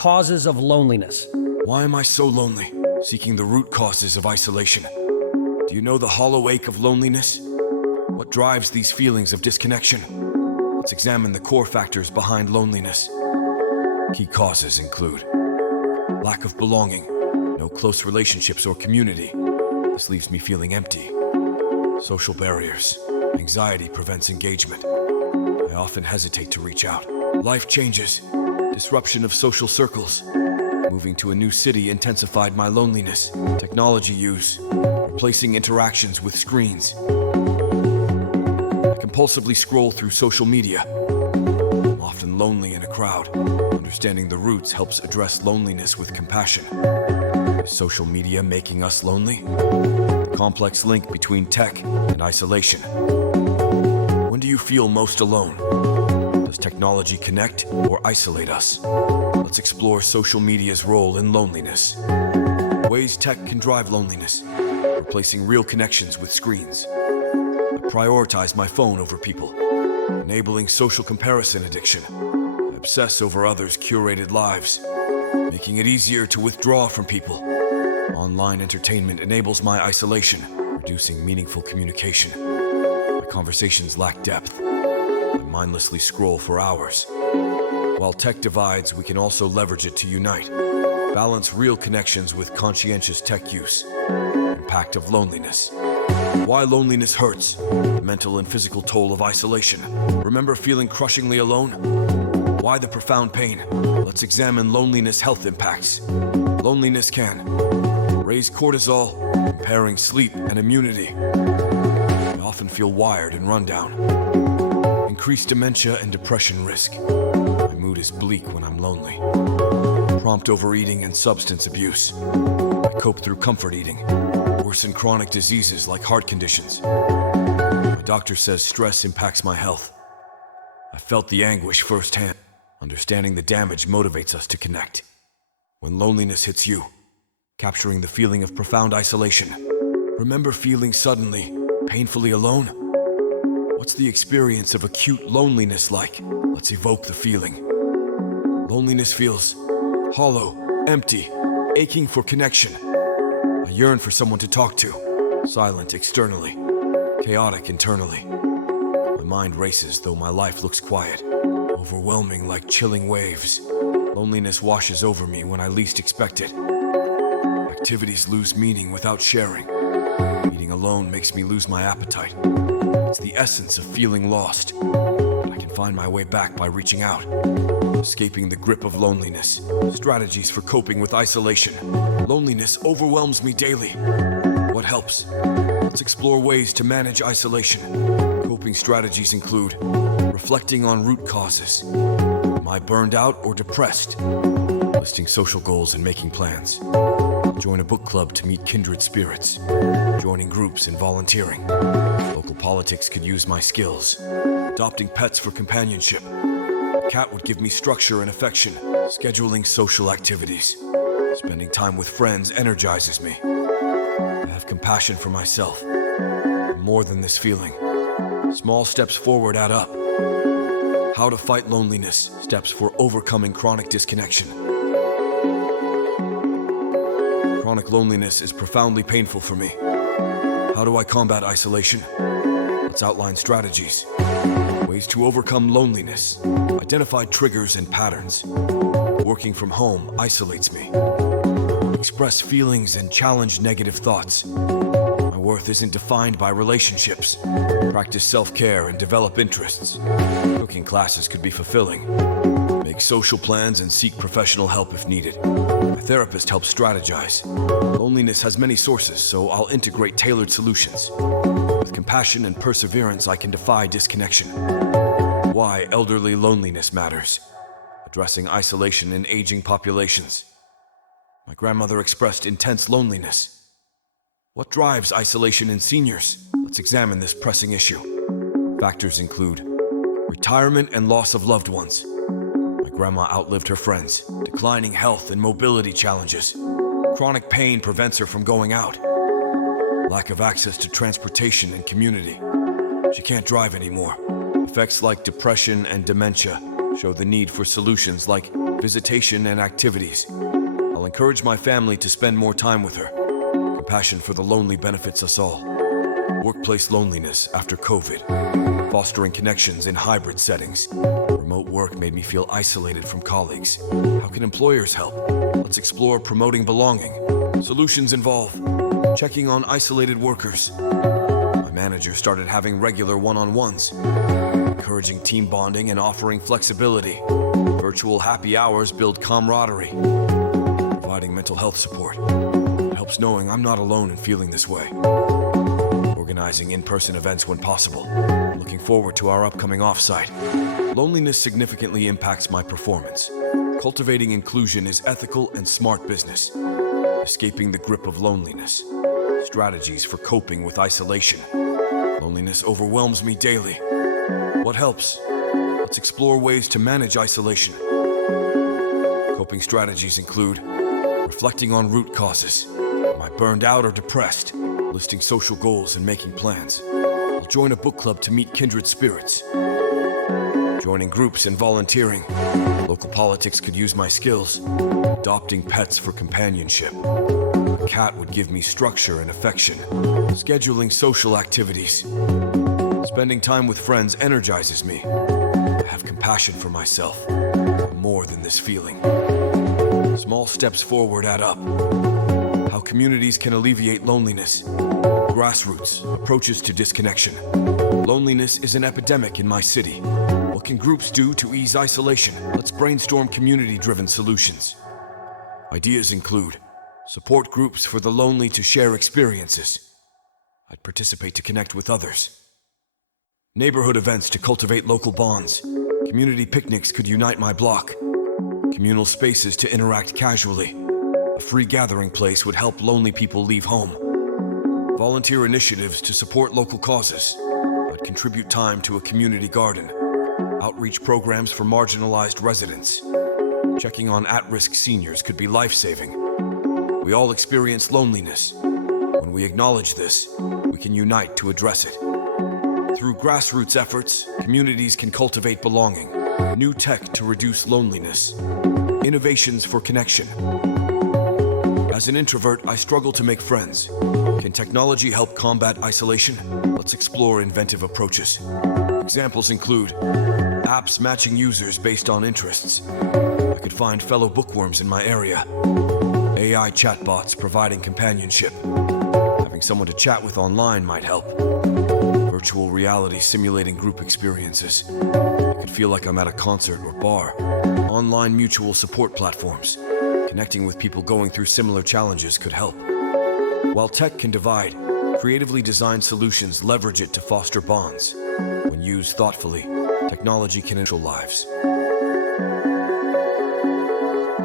Causes of loneliness. Why am I so lonely? Seeking the root causes of isolation. Do you know the hollow ache of loneliness? What drives these feelings of disconnection? Let's examine the core factors behind loneliness. Key causes include lack of belonging, no close relationships or community. This leaves me feeling empty. Social barriers. Anxiety prevents engagement. I often hesitate to reach out. Life changes. Disruption of social circles. Moving to a new city intensified my loneliness. Technology use. Replacing interactions with screens. I compulsively scroll through social media. I'm often lonely in a crowd. Understanding the roots helps address loneliness with compassion. Is social media making us lonely? The complex link between tech and isolation. When do you feel most alone? Does technology connect or isolate us? Let's explore social media's role in loneliness. Ways tech can drive loneliness. Replacing real connections with screens. I prioritize my phone over people. Enabling social comparison addiction. I obsess over others' curated lives. Making it easier to withdraw from people. Online entertainment enables my isolation, reducing meaningful communication. My conversations lack depth. I mindlessly scroll for hours. While tech divides, we can also leverage it to unite. Balance real connections with conscientious tech use. Impact of loneliness. Why loneliness hurts. The mental and physical toll of isolation. Remember feeling crushingly alone? Why the profound pain? Let's examine loneliness health impacts. Loneliness can raise cortisol, impairing sleep and immunity. I often feel wired and run down. Increase dementia and depression risk. My mood is bleak when I'm lonely. Prompt overeating and substance abuse. I cope through comfort eating. Worsen chronic diseases like heart conditions. My doctor says stress impacts my health. I felt the anguish firsthand. Understanding the damage motivates us to connect. When loneliness hits you, capturing the feeling of profound isolation. Remember feeling suddenly, painfully alone? What's the experience of acute loneliness like? Let's evoke the feeling. Loneliness feels hollow, empty, aching for connection. I yearn for someone to talk to. Silent externally, chaotic internally. My mind races though my life looks quiet. Overwhelming like chilling waves. Loneliness washes over me when I least expect it. Activities lose meaning without sharing. Eating alone makes me lose my appetite. It's the essence of feeling lost. But I can find my way back by reaching out. Escaping the grip of loneliness. Strategies for coping with isolation. Loneliness overwhelms me daily. What helps? Let's explore ways to manage isolation. Coping strategies include reflecting on root causes. Am I burned out or depressed? Listing social goals and making plans. Join a book club to meet kindred spirits. Joining groups and volunteering. Local politics could use my skills. Adopting pets for companionship. A cat would give me structure and affection. Scheduling social activities. Spending time with friends energizes me. I have compassion for myself. I'm more than this feeling. Small steps forward add up. How to fight loneliness. Steps for overcoming chronic disconnection. Chronic loneliness is profoundly painful for me. How do I combat isolation? Let's outline strategies. Ways to overcome loneliness. Identify triggers and patterns. Working from home isolates me. Express feelings and challenge negative thoughts. My worth isn't defined by relationships. Practice self-care and develop interests. Cooking classes could be fulfilling. Make social plans and seek professional help if needed. A therapist helps strategize. Loneliness has many sources, so I'll integrate tailored solutions. With compassion and perseverance, I can defy disconnection. Why elderly loneliness matters. Addressing isolation in aging populations. My grandmother expressed intense loneliness. What drives isolation in seniors? Let's examine this pressing issue. Factors include retirement and loss of loved ones. My grandma outlived her friends. Declining health and mobility challenges. Chronic pain prevents her from going out. Lack of access to transportation and community. She can't drive anymore. Effects like depression and dementia show the need for solutions like visitation, and activities. I'll encourage my family to spend more time with her. Compassion for the lonely benefits us all. Workplace loneliness after COVID. Fostering connections in hybrid settings. Remote work made me feel isolated from colleagues. How can employers help? Let's explore promoting belonging. Solutions involve checking on isolated workers. My manager started having regular one-on-ones. Encouraging team bonding and offering flexibility. Virtual happy hours build camaraderie. Providing mental health support. It helps knowing I'm not alone in feeling this way. Organizing in-person events when possible. Looking forward to our upcoming offsite. Loneliness significantly impacts my performance. Cultivating inclusion is ethical and smart business. Escaping the grip of loneliness. Strategies for coping with isolation. Loneliness overwhelms me daily. What helps? Let's explore ways to manage isolation. Coping strategies include reflecting on root causes. Am I burned out or depressed? Listing social goals and making plans. I'll join a book club to meet kindred spirits. Joining groups and volunteering. Local politics could use my skills. Adopting pets for companionship. A cat would give me structure and affection. Scheduling social activities. Spending time with friends energizes me. I have compassion for myself. I'm more than this feeling. Small steps forward add up. How communities can alleviate loneliness. Grassroots, approaches to disconnection. Loneliness is an epidemic in my city. What can groups do to ease isolation? Let's brainstorm community-driven solutions. Ideas include support groups for the lonely to share experiences. I'd participate to connect with others. Neighborhood events to cultivate local bonds. Community picnics could unite my block. Communal spaces to interact casually. A free gathering place would help lonely people leave home. Volunteer initiatives to support local causes. I'd contribute time to a community garden. Outreach programs for marginalized residents. Checking on at-risk seniors could be life-saving. We all experience loneliness. When we acknowledge this, we can unite to address it. Through grassroots efforts, communities can cultivate belonging. New tech to reduce loneliness. Innovations for connection. As an introvert, I struggle to make friends. Can technology help combat isolation? Let's explore inventive approaches. Examples include apps matching users based on interests. I could find fellow bookworms in my area. AI chatbots providing companionship. Having someone to chat with online might help. Virtual reality simulating group experiences. I could feel like I'm at a concert or bar. Online mutual support platforms. Connecting with people going through similar challenges could help. While tech can divide, creatively designed solutions leverage it to foster bonds. When used thoughtfully, technology can enrich lives.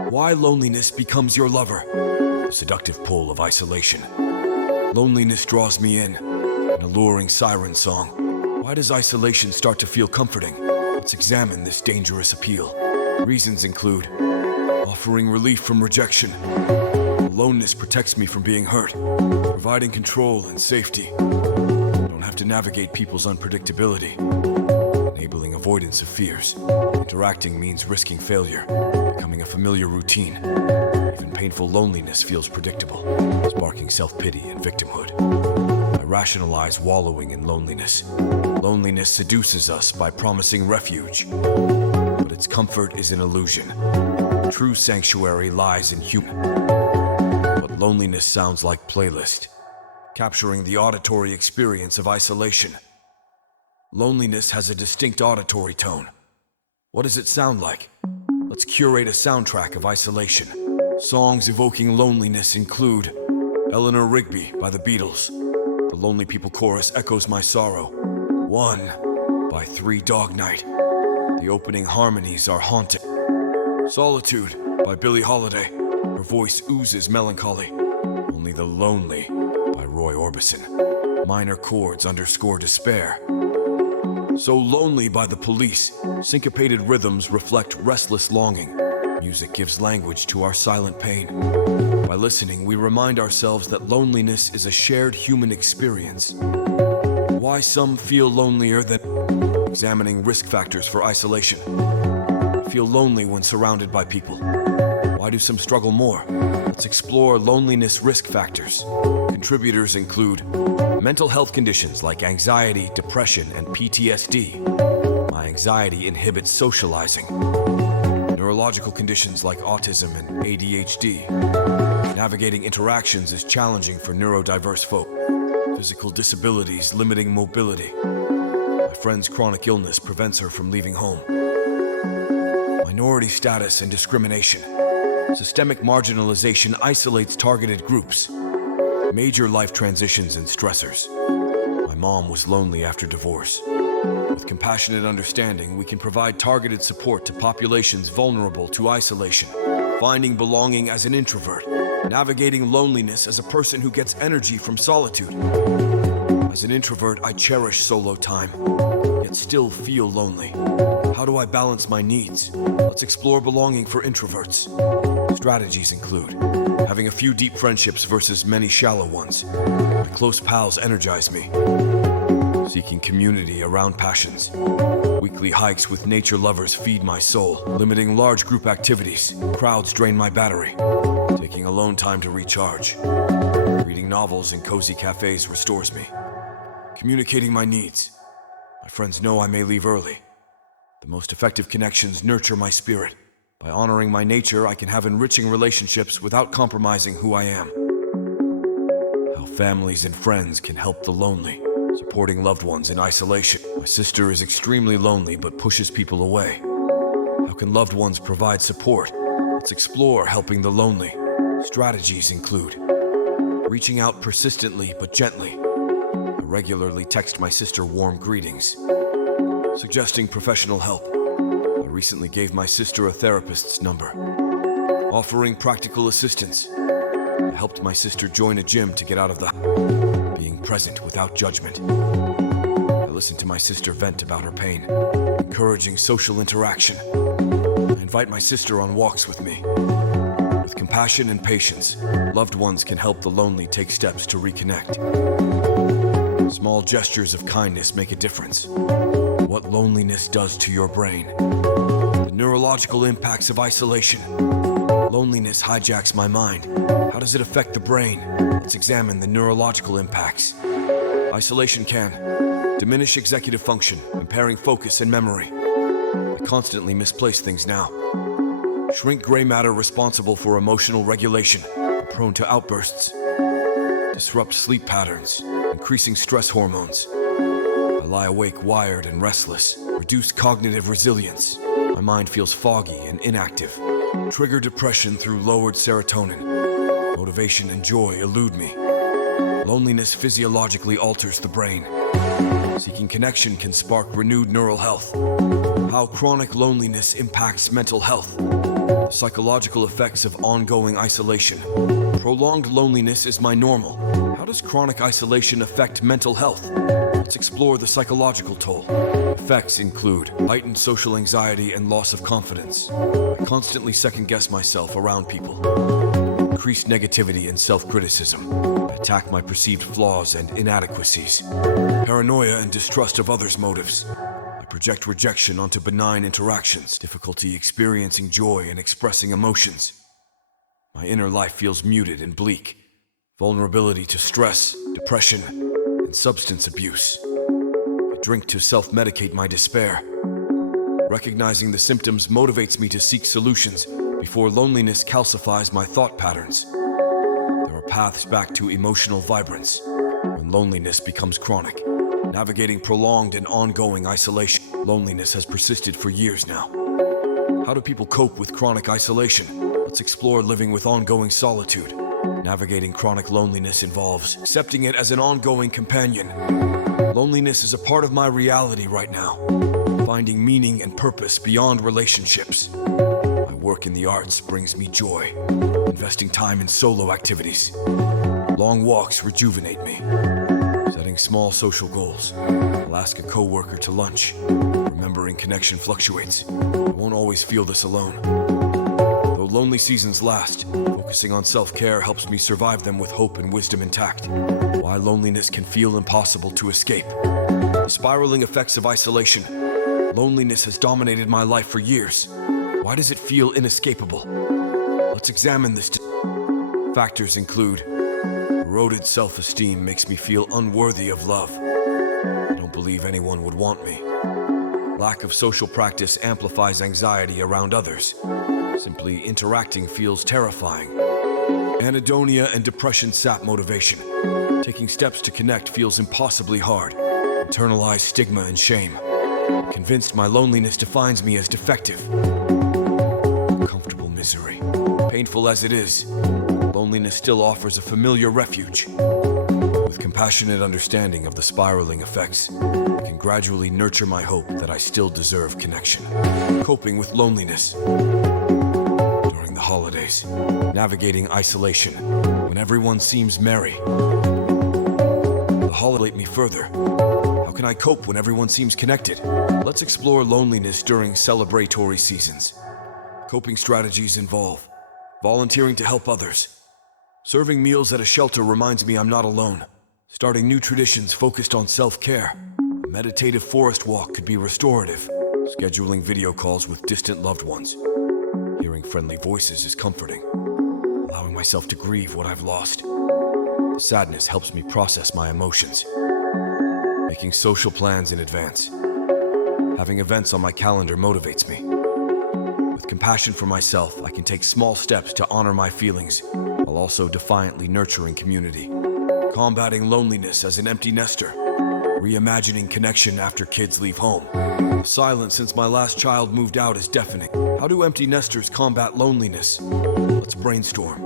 Why loneliness becomes your lover. The seductive pull of isolation. Loneliness draws me in. An alluring siren song. Why does isolation start to feel comforting? Let's examine this dangerous appeal. Reasons include offering relief from rejection. Aloneness protects me from being hurt, providing control and safety. I don't have to navigate people's unpredictability, enabling avoidance of fears. Interacting means risking failure, becoming a familiar routine. Even painful loneliness feels predictable, sparking self-pity and victimhood. I rationalize wallowing in loneliness. Loneliness seduces us by promising refuge, but its comfort is an illusion. True sanctuary lies in human. But loneliness sounds like playlist, capturing the auditory experience of isolation. Loneliness has a distinct auditory tone. What does it sound like? Let's curate a soundtrack of isolation. Songs evoking loneliness include Eleanor Rigby by the Beatles. The Lonely People chorus echoes my sorrow. One by Three Dog Night. The opening harmonies are haunting. Solitude by Billie Holiday. Her voice oozes melancholy. Only the Lonely by Roy Orbison. Minor chords underscore despair. So Lonely by The Police. Syncopated rhythms reflect restless longing. Music gives language to our silent pain. By listening, we remind ourselves that loneliness is a shared human experience. Why some feel lonelier than examining risk factors for isolation. feel lonely when surrounded by people? Why do some struggle more? Let's explore loneliness risk factors. Contributors include mental health conditions like anxiety, depression, and PTSD. My anxiety inhibits socializing. Neurological conditions like autism and ADHD. Navigating interactions is challenging for neurodiverse folk. Physical disabilities limiting mobility. My friend's chronic illness prevents her from leaving home. Minority status and discrimination. Systemic marginalization isolates targeted groups. Major life transitions and stressors. My mom was lonely after divorce. With compassionate understanding, we can provide targeted support to populations vulnerable to isolation. Finding belonging as an introvert. Navigating loneliness as a person who gets energy from solitude. As an introvert, I cherish solo time, yet still feel lonely. How do I balance my needs? Let's explore belonging for introverts. Strategies include having a few deep friendships versus many shallow ones. My close pals energize me. Seeking community around passions. Weekly hikes with nature lovers feed my soul. Limiting large group activities. Crowds drain my battery. Taking alone time to recharge. Reading novels in cozy cafes restores me. Communicating my needs. My friends know I may leave early. The most effective connections nurture my spirit. By honoring my nature, I can have enriching relationships without compromising who I am. How families and friends can help the lonely. Supporting loved ones in isolation. My sister is extremely lonely but pushes people away. How can loved ones provide support? Let's explore helping the lonely. Strategies include reaching out persistently but gently. I regularly text my sister warm greetings. Suggesting professional help. I recently gave my sister a therapist's number. Offering practical assistance. I helped my sister join a gym to get out of the house. Being present without judgment. I listened to my sister vent about her pain. Encouraging social interaction. I invite my sister on walks with me. With compassion and patience, loved ones can help the lonely take steps to reconnect. Small gestures of kindness make a difference. What loneliness does to your brain. The neurological impacts of isolation. Loneliness hijacks my mind. How does it affect the brain? Let's examine the neurological impacts. Isolation can diminish executive function, impairing focus and memory. I constantly misplace things now. Shrink gray matter responsible for emotional regulation, prone to outbursts. Disrupt sleep patterns, increasing stress hormones. I lie awake wired and restless. Reduce cognitive resilience. My mind feels foggy and inactive. Trigger depression through lowered serotonin. Motivation and joy elude me. Loneliness physiologically alters the brain. Seeking connection can spark renewed neural health. How chronic loneliness impacts mental health. The psychological effects of ongoing isolation. Prolonged loneliness is my normal. How does chronic isolation affect mental health? Let's explore the psychological toll. Effects include heightened social anxiety and loss of confidence. I constantly second-guess myself around people. Increased negativity and self-criticism. I attack my perceived flaws and inadequacies. Paranoia and distrust of others' motives. I project rejection onto benign interactions. Difficulty experiencing joy and expressing emotions. My inner life feels muted and bleak. Vulnerability to stress, depression, and substance abuse. I drink to self-medicate my despair. Recognizing the symptoms motivates me to seek solutions before loneliness calcifies my thought patterns. There are paths back to emotional vibrance when loneliness becomes chronic. Navigating prolonged and ongoing isolation. Loneliness has persisted for years now. How do people cope with chronic isolation? Let's explore living with ongoing solitude. Navigating chronic loneliness involves accepting it as an ongoing companion. Loneliness is a part of my reality right now. Finding meaning and purpose beyond relationships. My work in the arts brings me joy. Investing time in solo activities. Long walks rejuvenate me. Setting small social goals. I'll ask a coworker to lunch. Remembering connection fluctuates. I won't always feel this alone. Though lonely seasons last, focusing on self-care helps me survive them with hope and wisdom intact. Why loneliness can feel impossible to escape. The spiraling effects of isolation. Loneliness has dominated my life for years. Why does it feel inescapable? Let's examine this. Factors include eroded self-esteem makes me feel unworthy of love. I don't believe anyone would want me. Lack of social practice amplifies anxiety around others. Simply interacting feels terrifying. Anhedonia and depression sap motivation. Taking steps to connect feels impossibly hard. Internalized stigma and shame. I'm convinced my loneliness defines me as defective. Comfortable misery. Painful as it is, loneliness still offers a familiar refuge. With compassionate understanding of the spiraling effects, I can gradually nurture my hope that I still deserve connection. Coping with loneliness. During the holidays, navigating isolation when everyone seems merry. The holiday me further. How can I cope when everyone seems connected? Let's explore loneliness during celebratory seasons. Coping strategies involve volunteering to help others. Serving meals at a shelter reminds me I'm not alone. Starting new traditions focused on self-care. A meditative forest walk could be restorative. Scheduling video calls with distant loved ones. Hearing friendly voices is comforting. Allowing myself to grieve what I've lost. The sadness helps me process my emotions. Making social plans in advance. Having events on my calendar motivates me. With compassion for myself, I can take small steps to honor my feelings, while also defiantly nurturing community. Combating loneliness as an empty nester. Reimagining connection after kids leave home. The silence since my last child moved out is deafening. How do empty nesters combat loneliness? Let's brainstorm.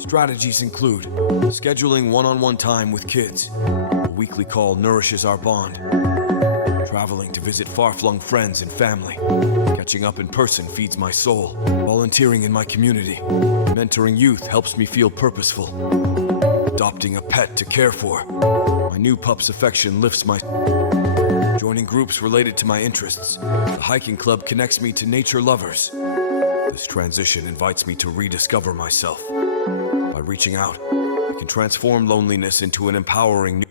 Strategies include scheduling one-on-one time with kids. A weekly call nourishes our bond. Traveling to visit far-flung friends and family. Catching up in person feeds my soul. Volunteering in my community. Mentoring youth helps me feel purposeful. Adopting a pet to care for. My new pup's affection lifts my... Joining groups related to my interests. The hiking club connects me to nature lovers. This transition invites me to rediscover myself. By reaching out, I can transform loneliness into an empowering new